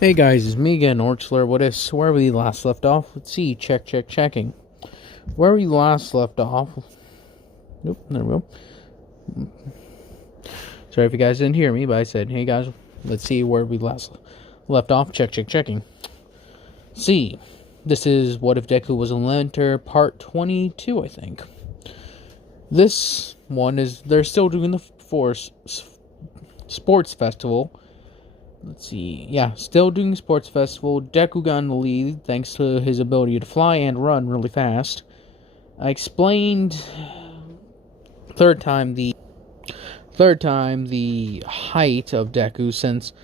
Hey guys, it's me again, Orchler. What is where we last left off? Let's see. Checking. Where we last left off. Nope, there we go. Sorry if you guys didn't hear me, but I said, hey guys, let's see where we last left off. Checking. See, this is What If Deku Was a Lamenter, part 22, I think. This one is, they're still doing the Force Sports Festival. Let's see. Yeah, still doing sports festival. Deku got in the lead thanks to his ability to fly and run really fast. I explained third time the height of Deku, since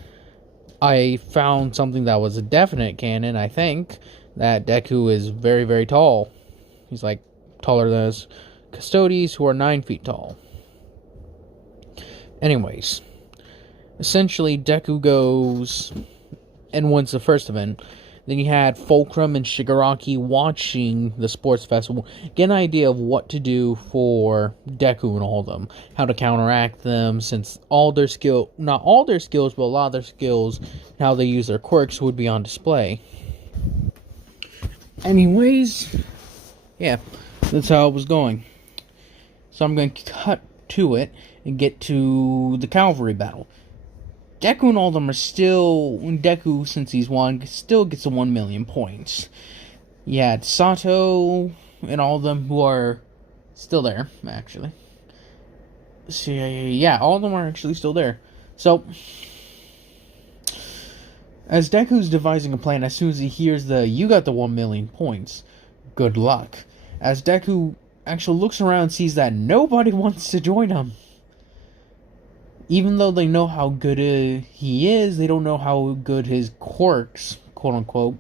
I found something that was a definite canon. I think that Deku is very, very tall. He's like taller than his custodians, who are 9 feet tall. Anyways, essentially, Deku goes and wins the first event. Then you had Fulcrum and Shigaraki watching the sports festival, get an idea of what to do for Deku and all of them, how to counteract them, since not all their skills, but a lot of their skills, how they use their quirks would be on display. Anyways, yeah, that's how it was going. So I'm going to cut to it and get to the cavalry battle. Deku and all of them are still... Deku, since he's won, still gets the 1 million points. Yeah, Sato and all of them who are still there, actually. So, yeah, all of them are actually still there. So, as Deku's devising a plan, as soon as he hears you got the 1 million points, good luck. As Deku actually looks around and sees that nobody wants to join him. Even though they know how good he is, they don't know how good his quirks, quote-unquote,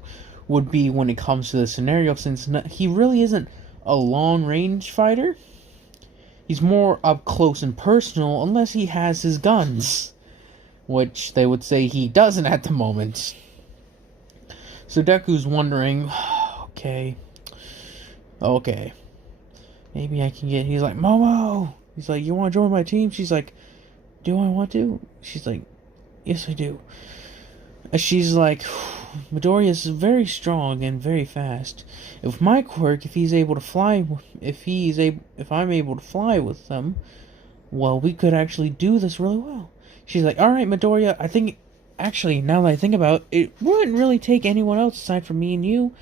would be when it comes to the scenario, since he really isn't a long-range fighter. He's more up close and personal, unless he has his guns, which they would say he doesn't at the moment. So Deku's wondering, okay, maybe I can get... He's like, Momo! He's like, you want to join my team? She's like, do I want to? She's like, yes, I do. She's like, Midoriya is very strong and very fast. If my quirk, if I'm able to fly with them, well, we could actually do this really well. She's like, all right, Midoriya, I think, actually, now that I think about it, it wouldn't really take anyone else aside from me and you.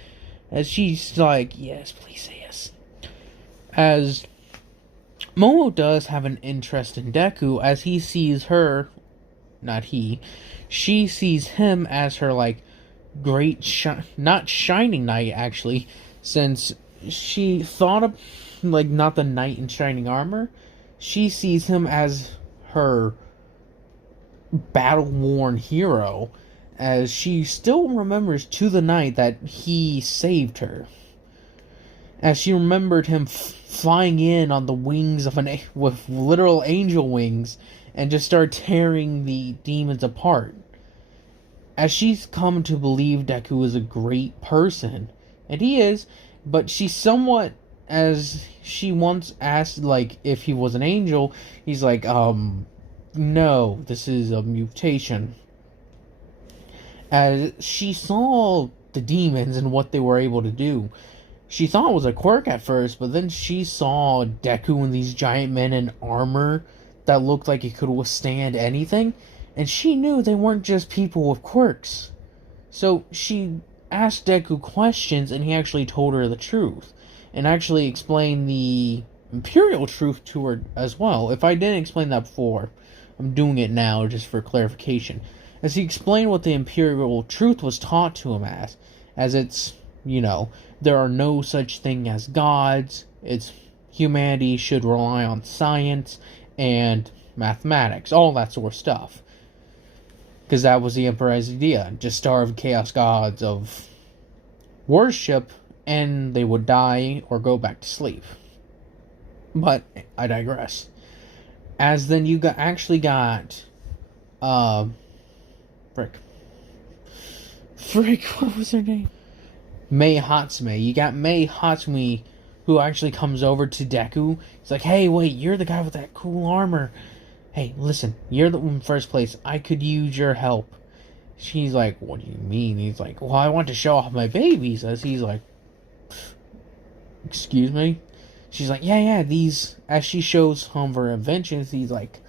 As she's like, yes, please say yes. As Momo does have an interest in Deku, as he sees her, she sees him as her, like, not shining knight, actually, since she thought of, like, not the knight in shining armor, she sees him as her battle-worn hero, as she still remembers to the night that he saved her. As she remembered him flying in on the wings of with literal angel wings and just start tearing the demons apart. As she's come to believe Deku is a great person, and he is, but she's somewhat, as she once asked, like, if he was an angel, he's like, no, this is a mutation. As she saw the demons and what they were able to do, she thought it was a quirk at first, but then she saw Deku and these giant men in armor that looked like it could withstand anything, and she knew they weren't just people with quirks. So she asked Deku questions, and he actually told her the truth, and actually explained the Imperial truth to her as well. If I didn't explain that before, I'm doing it now just for clarification. As he explained what the Imperial truth was taught to him as it's, there are no such thing as gods. It's humanity should rely on science and mathematics, all that sort of stuff. Because that was the Emperor's idea. Just starve chaos gods of worship, and they would die or go back to sleep. But I digress. As then you actually got Frick, what was her name? Mei Hatsume. You got Mei Hatsume, who actually comes over to Deku. He's like, hey, wait, you're the guy with that cool armor. Hey, listen, you're the one in first place. I could use your help. She's like, what do you mean? He's like, well, I want to show off my babies. As he's like, excuse me? She's like, yeah, these, as she shows him her inventions, he's like,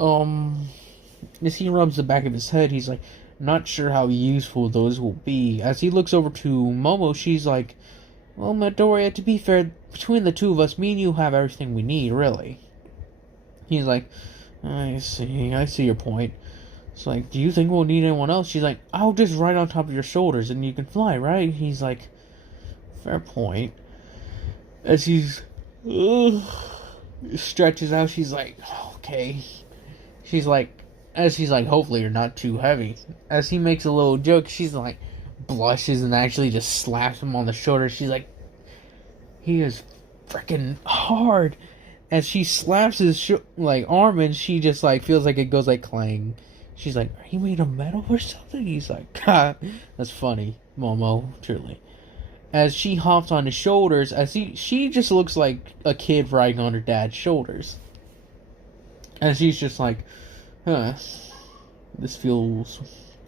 as he rubs the back of his head, he's like, not sure how useful those will be. As he looks over to Momo, she's like, well, Midoriya, to be fair, between the two of us, me and you have everything we need, really. He's like, I see your point. It's like, do you think we'll need anyone else? She's like, I'll just ride on top of your shoulders and you can fly, right? He's like, fair point. As he's stretches out, she's like, okay. She's like, hopefully you're not too heavy. As he makes a little joke, she's like, blushes and actually just slaps him on the shoulder. She's like, he is freaking hard. As she slaps his arm, and she just like feels like it goes like clang. She's like, are you made of metal or something? He's like, ha, that's funny, Momo, truly. As she hops on his shoulders, she just looks like a kid riding on her dad's shoulders. And she's just like, this feels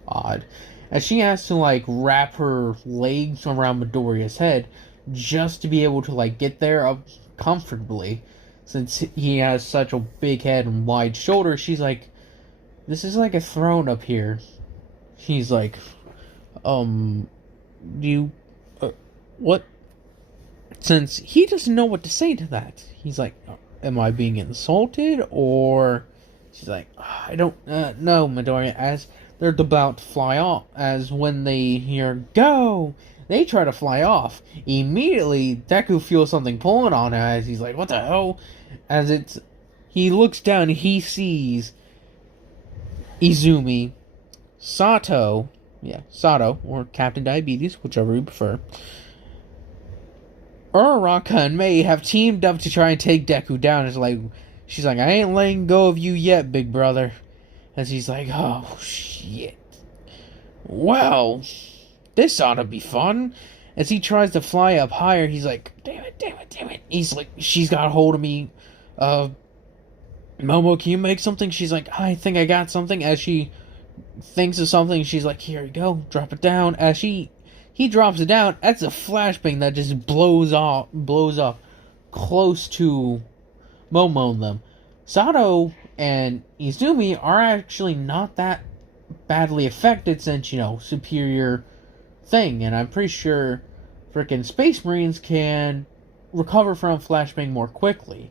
odd. As she has to like wrap her legs around Midoriya's head just to be able to like get there up comfortably, since he has such a big head and wide shoulders. She's like, this is like a throne up here. He's like, what? Since he doesn't know what to say to that, he's like, am I being insulted? Or she's like, I don't know, Midoriya. As they're about to fly off, as when they hear go, they try to fly off. Immediately, Deku feels something pulling on him. As he's like, what the hell? He looks down and he sees Izumi, Sato, or Captain Diabetes, whichever you prefer. Uraraka and Mei have teamed up to try and take Deku down. She's like, I ain't letting go of you yet, big brother. As he's like, oh, shit. Well, this ought to be fun. As he tries to fly up higher, he's like, damn it. He's like, she's got a hold of me. Momo, can you make something? She's like, I think I got something. As she thinks of something, she's like, here you go, drop it down. As he drops it down, that's a flashbang that just blows up close to Momo and them. Sato and Izumi are actually not that badly affected since, superior thing. And I'm pretty sure frickin' Space Marines can recover from flashbang more quickly.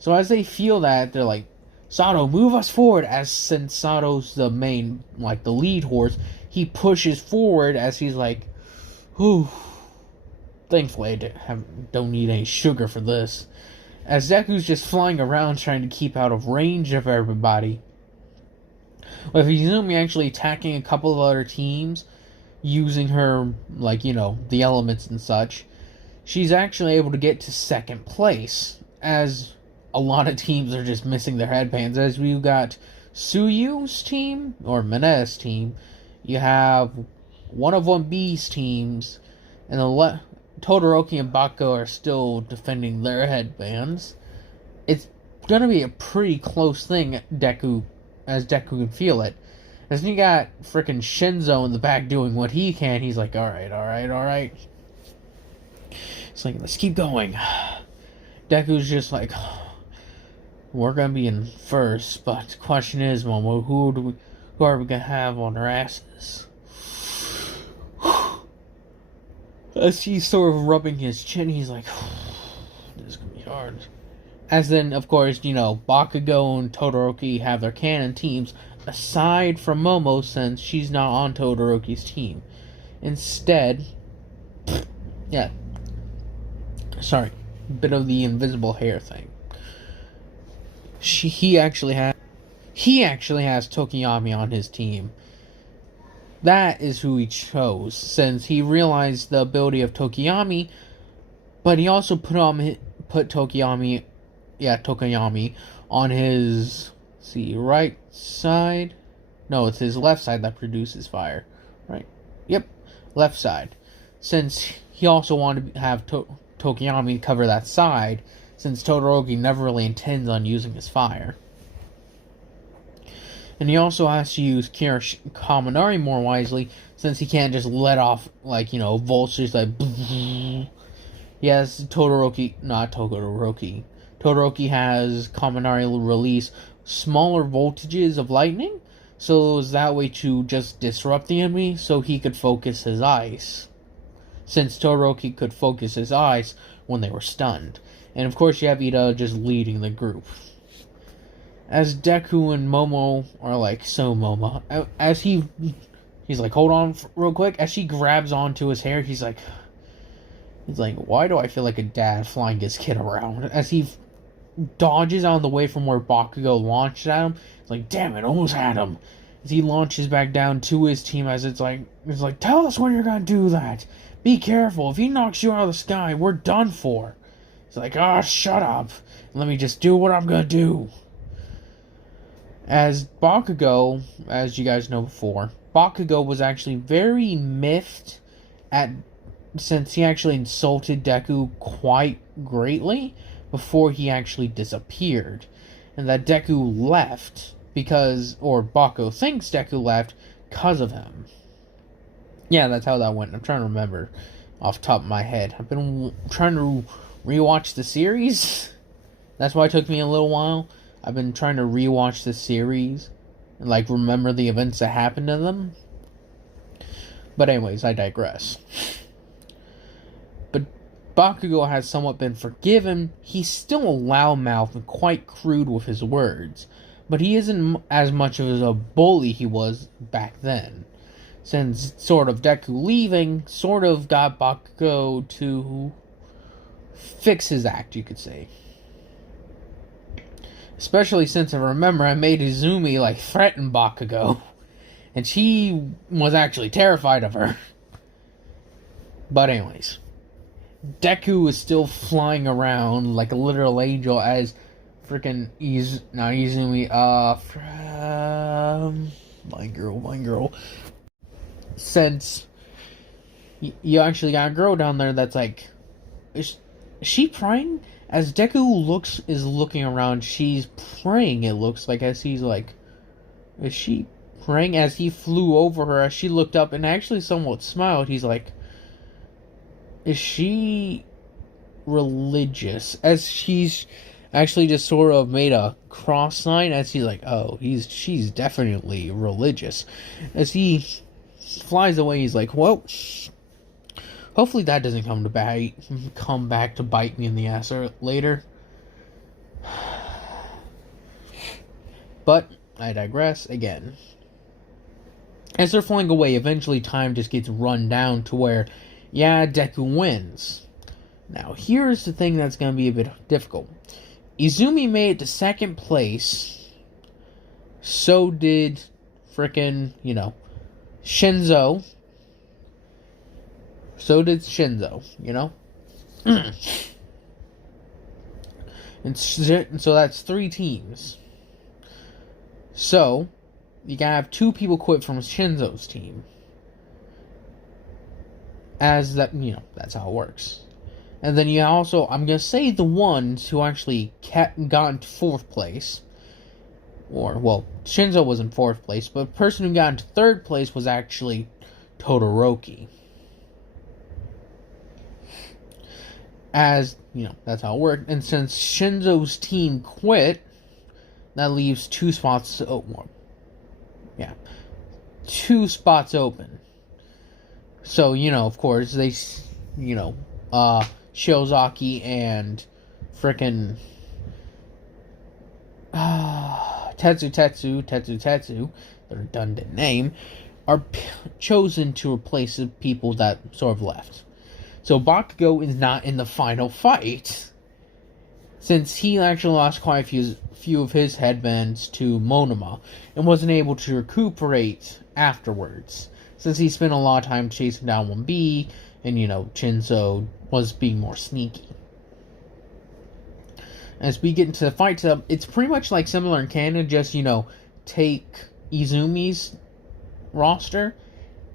So as they feel that, they're like, Sato, move us forward. As since Sato's the main, the lead horse, he pushes forward as he's like, whew. Thankfully, I don't need any sugar for this. As Deku's just flying around trying to keep out of range of everybody. With Izumi actually attacking a couple of other teams, using her, the elements and such, she's actually able to get to second place. As a lot of teams are just missing their headbands. As we've got Suyu's team, or Mane's team, you have one of 1B's teams, and Todoroki and Bako are still defending their headbands. It's gonna be a pretty close thing, Deku can feel it. As you got frickin' Shinzo in the back doing what he can, he's like, alright. It's like, let's keep going. Deku's just like, we're gonna be in first, but the question is, Momo, who are we gonna have on our asses? As he's sort of rubbing his chin, he's like, this is gonna be hard. As then, of course, Bakugo and Todoroki have their canon teams, aside from Momo, since she's not on Todoroki's team. Instead, bit of the invisible hair thing. He actually has Tokiyami on his team. That is who he chose, since he realized the ability of Tokiyami, but he also put Tokiyami on his, right side? No, it's his left side that produces fire. Right? Yep, left side. Since he also wanted to have Tokiyami cover that side, since Todoroki never really intends on using his fire. And he also has to use Kaminari more wisely, since he can't just let off, like, vultures, like, he has not Todoroki. Todoroki has Kaminari release smaller voltages of lightning, so it was that way to just disrupt the enemy, so he could focus his eyes. Since Todoroki could focus his eyes when they were stunned. And of course you have Ida just leading the group. As Deku and Momo are like, so Momo, as he's like, hold on real quick, as she grabs onto his hair, he's like, why do I feel like a dad flying his kid around? As he dodges out of the way from where Bakugo launched at him, it's like, damn it, almost had him. As he launches back down to his team, as it's like, tell us when you're gonna do that. Be careful, if he knocks you out of the sky, we're done for. It's like, shut up. Let me just do what I'm gonna do. As Bakugo, as you guys know before, Bakugo was actually very miffed since he actually insulted Deku quite greatly before he actually disappeared. And that Deku left or Bakugo thinks Deku left because of him. Yeah, that's how that went. I'm trying to remember off the top of my head. I've been trying to rewatch the series. That's why it took me a little while. I've been trying to rewatch the series and remember the events that happened to them. But anyways, I digress. But Bakugo has somewhat been forgiven. He's still a loudmouth and quite crude with his words, but he isn't as much of a bully he was back then. Since sort of Deku leaving sort of got Bakugo to fix his act, you could say. Especially since I remember I made Izumi threaten Bakugo. And she was actually terrified of her. But anyways. Deku is still flying around like a literal angel as freaking Izumi, my girl. Since you actually got a girl down there that's like, is she praying? As Deku is looking around, she's praying, it looks like, as he's like, is she praying? As he flew over her, as she looked up and actually somewhat smiled, he's like, is she religious? As she's actually just sort of made a cross sign, as he's like, oh, she's definitely religious. As he flies away, he's like, well, hopefully that doesn't come back to bite me in the ass later. But I digress again. As they're flying away, eventually time just gets run down to where, yeah, Deku wins. Now, here's the thing that's going to be a bit difficult. Izumi made it to second place. So did frickin', Shinzo. So did Shinzo, And so that's 3 teams. So, you gotta have 2 people quit from Shinzo's team. As that, that's how it works. And then you also, I'm gonna say the ones who actually got into 4th place. Shinzo was in 4th place, but the person who got into 3rd place was actually Todoroki. As, that's how it worked. And since Shinzo's team quit, that leaves 2 spots open. Yeah. 2 spots open. So, of course, they, Shiozaki and frickin' Tetsu, the redundant name, are chosen to replace the people that sort of left. So Bakugo is not in the final fight, since he actually lost quite a few of his headbands to Monoma, and wasn't able to recuperate afterwards, since he spent a lot of time chasing down 1B, and Shinzo was being more sneaky. As we get into the fight, it's pretty much similar in canon, just, take Izumi's roster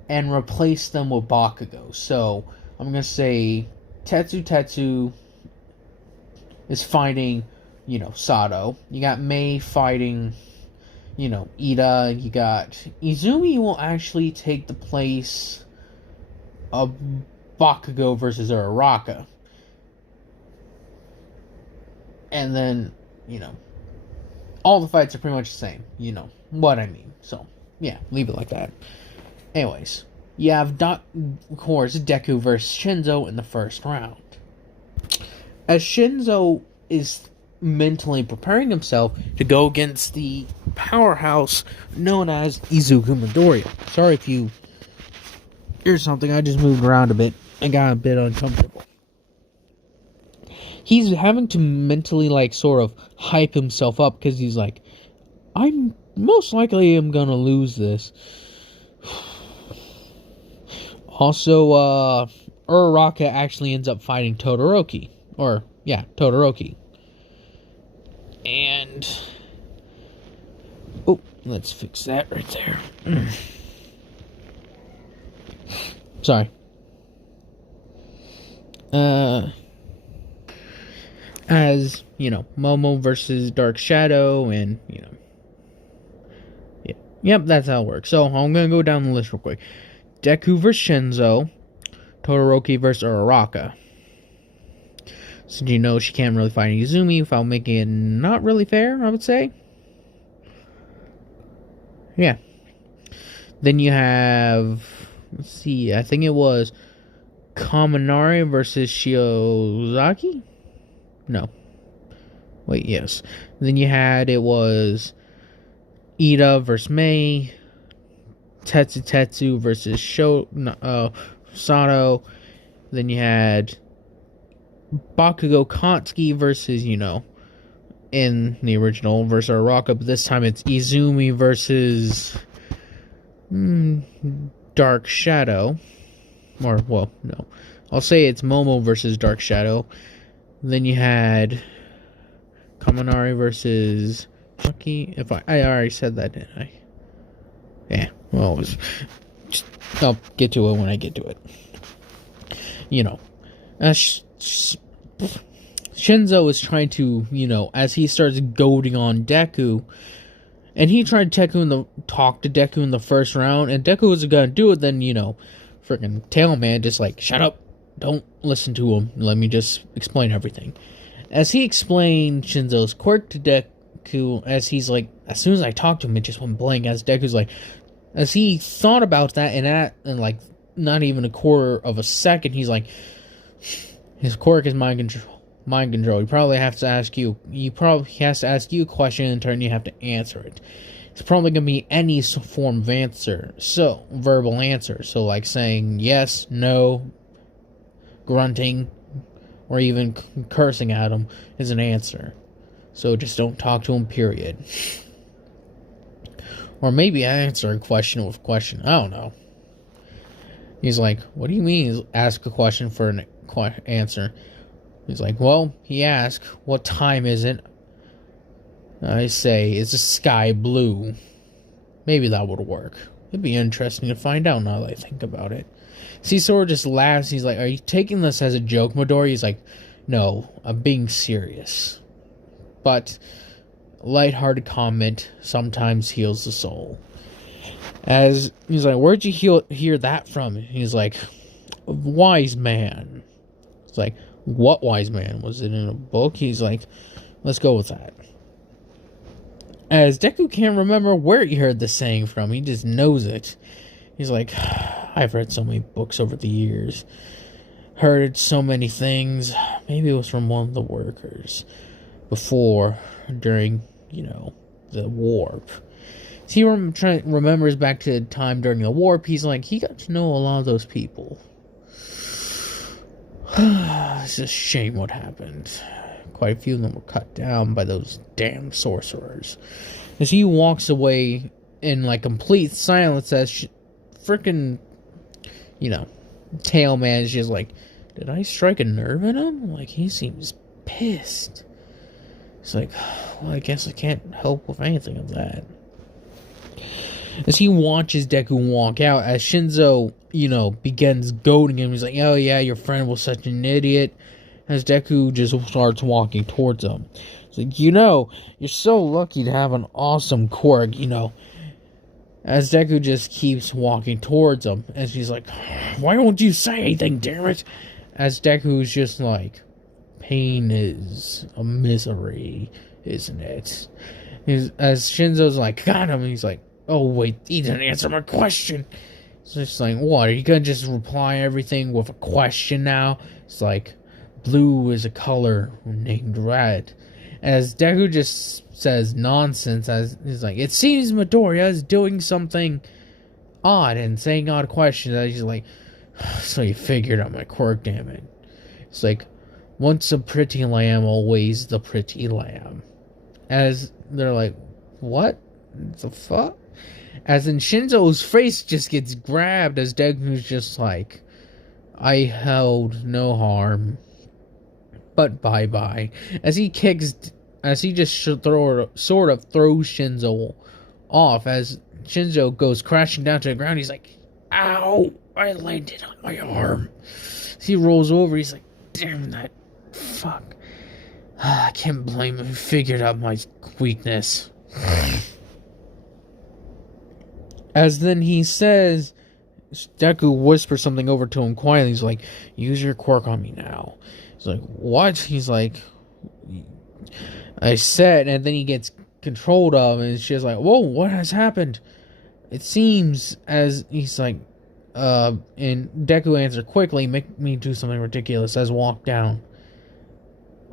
and replace them with Bakugo. So, I'm going to say Tetsu is fighting, Sato. You got Mei fighting, Ida, you got Izumi will actually take the place of Bakugo versus Uraraka. And then, all the fights are pretty much the same. You know what I mean. So, yeah, leave it like that. Anyways, you have, of course, Deku versus Shinzo in the first round. As Shinzo is mentally preparing himself to go against the powerhouse known as Izuku Midoriya. Sorry if you hear something, I just moved around a bit and got a bit uncomfortable. He's having to mentally, sort of hype himself up because he's like, I'm most likely am gonna lose this. Also, Uraraka actually ends up fighting Todoroki. Todoroki. And... oh, let's fix that right there. Sorry. As, Momo versus Dark Shadow, and, yeah. Yep, that's how it works. So, I'm gonna go down the list real quick. Deku versus Shinzo, Todoroki versus Uraraka. So, she can't really fight Izumi without making it not really fair, I would say. Yeah. Then you have, let's see, I think it was Kaminari versus Shiozaki? No. Wait, yes. Then you had, it was Ida versus Mei, Tetsu versus Sato. Then you had Bakugo Katsuki versus, in the original versus Uraraka, but this time it's Izumi versus Dark Shadow. Or, well, no. I'll say it's Momo versus Dark Shadow. Then you had Kaminari versus Lucky. I already said that, didn't I? Yeah, well, I'll get to it when I get to it. Shinzo is trying to, as he starts goading on Deku, and he tried talk to Deku in the first round, and Deku wasn't gonna do it, then, freaking Tailman just shut up, don't listen to him, let me just explain everything. As he explained Shinzo's quirk to Deku, as he's as soon as I talked to him, it just went blank, as Deku's as he thought about that, and not even a quarter of a second, he's his quirk is mind control. He probably has to ask you a question in turn, you have to answer it. It's probably going to be any form of answer. So, verbal answer. So, saying yes, no, grunting, or even cursing at him is an answer. So, just don't talk to him, period. Or maybe answer a question with a question. I don't know. He's what do you mean ask a question for an answer? He's well, he asked, what time is it? I say, is the sky blue? Maybe that would work. It'd be interesting to find out now that I think about it. See, Sora just laughs. He's are you taking this as a joke, Midori? He's no, I'm being serious. But, lighthearted comment sometimes heals the soul. As, he's where'd you hear that from? He's wise man. It's what wise man? Was it in a book? He's let's go with that. As Deku can't remember where he heard the saying from, he just knows it. He's I've read so many books over the years, heard so many things. Maybe it was from one of the workers before, during, the warp. So he remembers back to the time during the warp. He's he got to know a lot of those people. It's a shame what happened. Quite a few of them were cut down by those damn sorcerers. As he walks away in complete silence, as freaking, Tailman is just did I strike a nerve in him? He seems pissed. It's well, I guess I can't help with anything of that. As he watches Deku walk out, as Shinzo, begins goading him, he's oh yeah, your friend was such an idiot. As Deku just starts walking towards him. It's like, you're so lucky to have an awesome quirk. As Deku just keeps walking towards him, and she's like, why won't you say anything, damn it? As Deku's just like, pain is a misery, isn't it? As Shinzo's like, got him, he's like, oh wait, he didn't answer my question. So it's like, what, are you gonna just reply everything with a question now? It's like, blue is a color named red. As Deku just says nonsense, as he's like, it seems Midoriya is doing something odd and saying odd questions. As he's like, so you figured out my quirk, damn it. It's like, once a pretty lamb, always the pretty lamb. As they're like, what the fuck? As in Shinzo's face just gets grabbed as Deku's just like, I held no harm, but bye-bye. As he just sort of throws Shinzo off. As Shinzo goes crashing down to the ground, he's like, ow, I landed on my arm. As he rolls over, he's like, damn that, fuck. I can't blame him, he figured out my weakness. As then he says, Deku whispers something over to him quietly. He's like, use your quirk on me now. He's like, what? He's like, I said, and then he gets controlled of, and she's like, whoa, what has happened? It seems, as he's like, and Deku answered quickly, make me do something ridiculous, as walk down.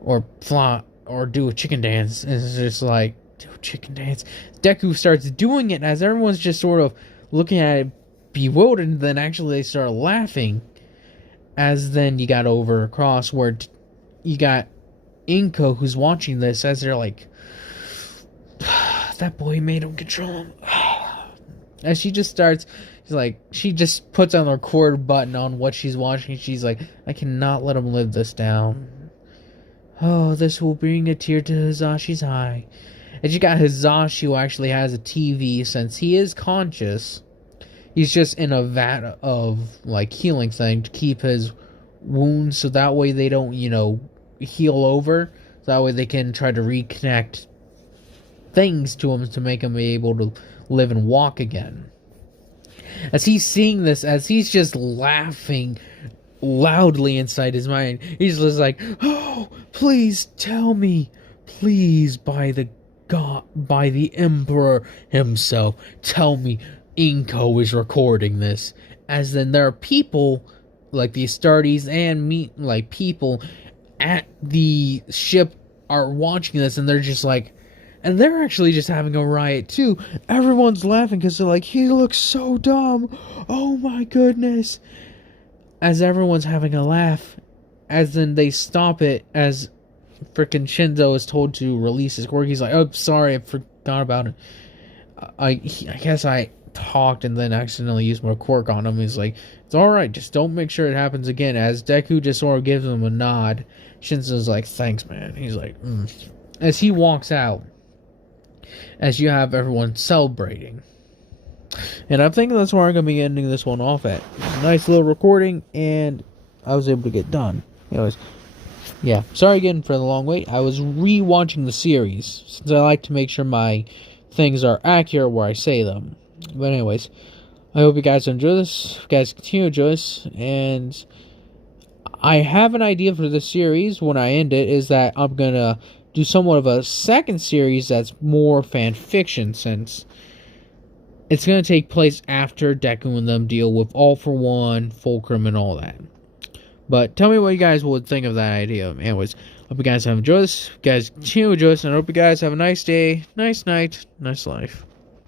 Or fly, or do a chicken dance. And it's just like, do a chicken dance. Deku starts doing it as everyone's just sort of looking at it bewildered, and then actually they start laughing. As then you got over across where you got Inko who's watching this, as they're like, that boy made him control him. As she just starts, she just puts on the record button on what she's watching. She's like, I cannot let him live this down. Oh, this will bring a tear to Hizashi's eye. And you got Hizashi, who actually has a TV, since he is conscious. He's just in a vat of, healing thing to keep his wounds, so that way they don't, heal over. So that way they can try to reconnect things to him to make him be able to live and walk again. As he's seeing this, as he's just laughing loudly inside his mind, he's just like, oh, please tell me, please, by the God, by the Emperor himself, tell me Inko is recording this. As then there are people like the Astartes and people at the ship are watching this, and they're just like, and they're actually just having a riot too. Everyone's laughing because they're like, he looks so dumb, oh my goodness. As everyone's having a laugh, as then they stop it, as frickin' Shinzo is told to release his quirk. He's like, oh, sorry, I forgot about it. I guess I talked and then accidentally used my quirk on him. He's like, it's alright, just don't make sure it happens again. As Deku just sort of gives him a nod, Shinzo's like, thanks, man. He's like, As he walks out, as you have everyone celebrating. And I'm thinking that's where I'm going to be ending this one off at. Nice little recording, and I was able to get done. Anyways, yeah, sorry again for the long wait. I was re-watching the series, since I like to make sure my things are accurate where I say them. But anyways, I hope you guys enjoy this. If you guys continue to enjoy this, and I have an idea for this series when I end it, is that I'm going to do somewhat of a second series that's more fan fiction, since it's going to take place after Deku and them deal with All For One, Fulcrum, and all that. But tell me what you guys would think of that idea. Anyways, hope you guys have enjoyed this. If you guys continue to enjoy this, and I hope you guys have a nice day, nice night, nice life.